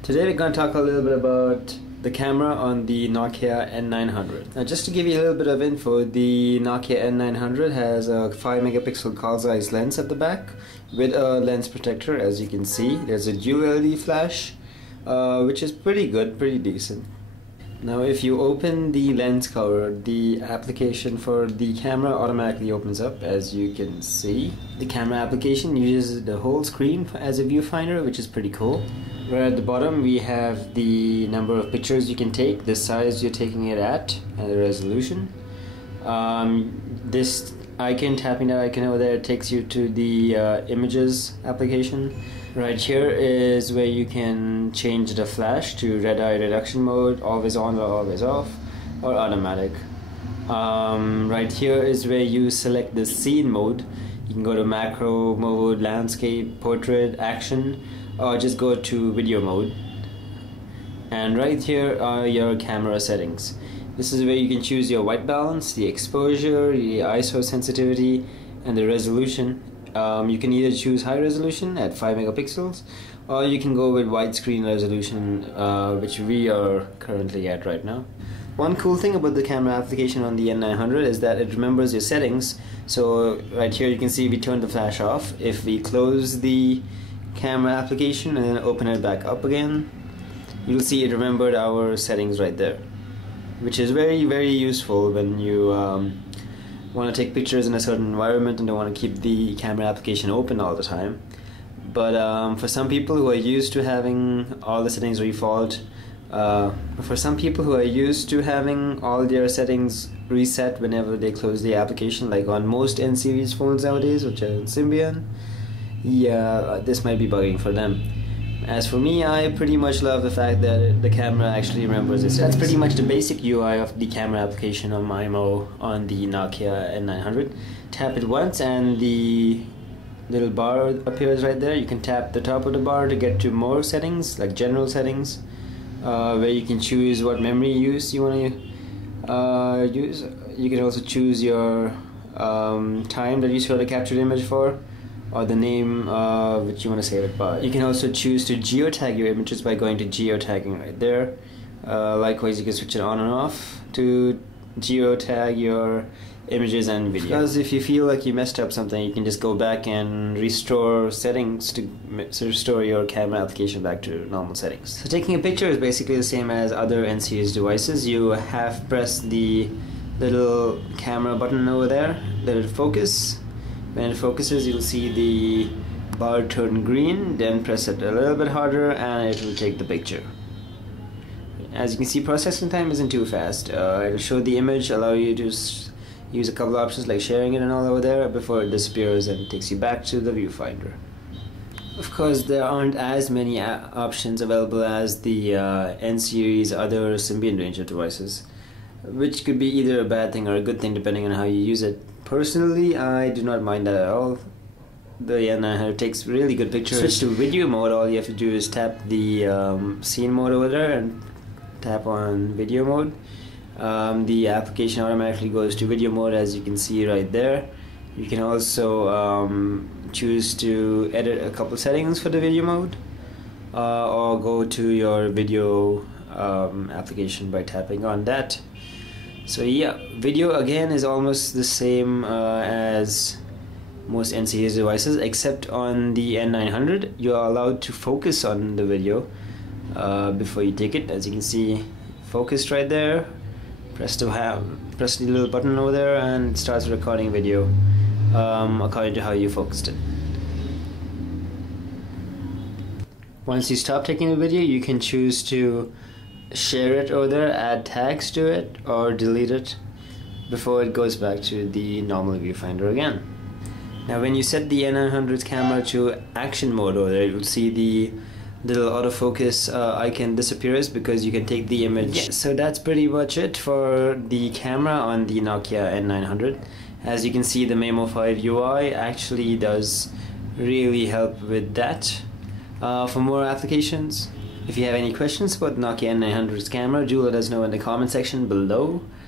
Today we're going to talk a little bit about the camera on the Nokia N900. Now just to give you a little bit of info, the Nokia N900 has a 5 megapixel call-size lens at the back with a lens protector. As you can see, there's a dual LED flash, which is pretty good, pretty decent. Now if you open the lens cover, the application for the camera automatically opens up. As you can see, the camera application uses the whole screen as a viewfinder, which is pretty cool. Right at the bottom we have the number of pictures you can take, the size you're taking it at, and the resolution. This icon, tapping that icon over there, takes you to the images application. Right here is where you can change the flash to red eye reduction mode, always on or always off, or automatic. Right here is where you select the scene mode. You can go to macro mode, landscape, portrait, action, or just go to video mode. And right here are your camera settings. This is where you can choose your white balance, the exposure, the ISO sensitivity, and the resolution. You can either choose high resolution at 5 megapixels, or you can go with widescreen resolution, which we are currently at right now. One cool thing about the camera application on the N900 is that it remembers your settings. So right here you can see we turned the flash off. If we close the camera application and then open it back up again, you'll see it remembered our settings right there, which is very useful when you want to take pictures in a certain environment and don't want to keep the camera application open all the time. But for some people who are used to having all the settings default, for some people who are used to having all their settings reset whenever they close the application, like on most N series phones nowadays, which are Symbian, yeah, this might be bugging for them. As for me, I pretty much love the fact that the camera actually remembers its settings. That's pretty much the basic UI of the camera application on MIMO on the Nokia N900. Tap it once and the little bar appears right there. You can tap the top of the bar to get to more settings, like general settings, where you can choose what memory use you want to use. You can also choose your time that you want to capture the image for, or the name which you want to save it by. You can also choose to geotag your images by going to geotagging right there. Likewise, you can switch it on and off to geotag your images and videos. Because if you feel like you messed up something, you can just go back and restore settings to restore your camera application back to normal settings. So taking a picture is basically the same as other N-series devices. You have pressed the little camera button over there, let it focus. When it focuses, you'll see the bar turn green, then press it a little bit harder and it will take the picture. As you can see, processing time isn't too fast. It'll show the image, allow you to use a couple options like sharing it and all over there before it disappears and takes you back to the viewfinder. Of course, there aren't as many options available as the N-series other Symbian range of devices, which could be either a bad thing or a good thing depending on how you use it. Personally, I do not mind that at all. The N900 takes really good pictures. Switch to video mode, all you have to do is tap the scene mode over there and tap on video mode. The application automatically goes to video mode, as you can see right there. You can also choose to edit a couple settings for the video mode, or go to your video application by tapping on that. So yeah, video again is almost the same as most N-series devices, except on the N900 you are allowed to focus on the video before you take it. As you can see, focused right there. Press the little button over there and it starts recording video according to how you focused it. Once you stop taking the video, you can choose to share it over there, add tags to it, or delete it before it goes back to the normal viewfinder again. Now when you set the N900 camera to action mode over there, you'll see the little autofocus icon disappears because you can take the image. Yeah, so that's pretty much it for the camera on the Nokia N900. As you can see, the Memo 5 UI actually does really help with that. For more applications, if you have any questions about Nokia N900's camera, do let us know in the comment section below.